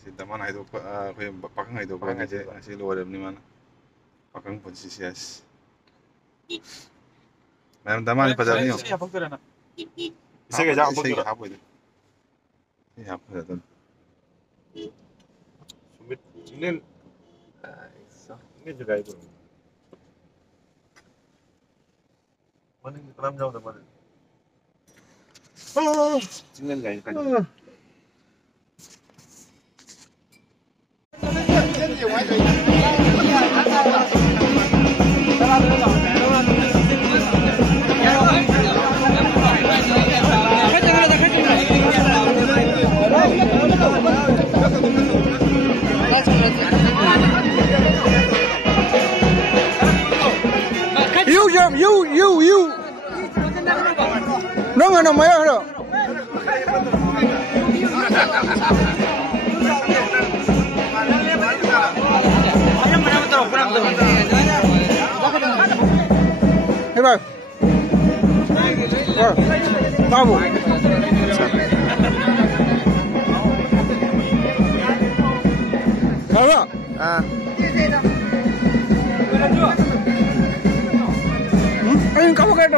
Daman ay do pakang ay do ba kasi luwalab ni mana pakang posisias. Meron daman ipadala niyo. Siya pagtura na. Isa ka dyan pagtura. Hapo ito. Hapo ito. Sumit. Inin. Ini juga itu. Mana yang keram jauh teman. Inin guys kan. You. No, mayo. Hey, Babu. Kau Ayun, kamu kayak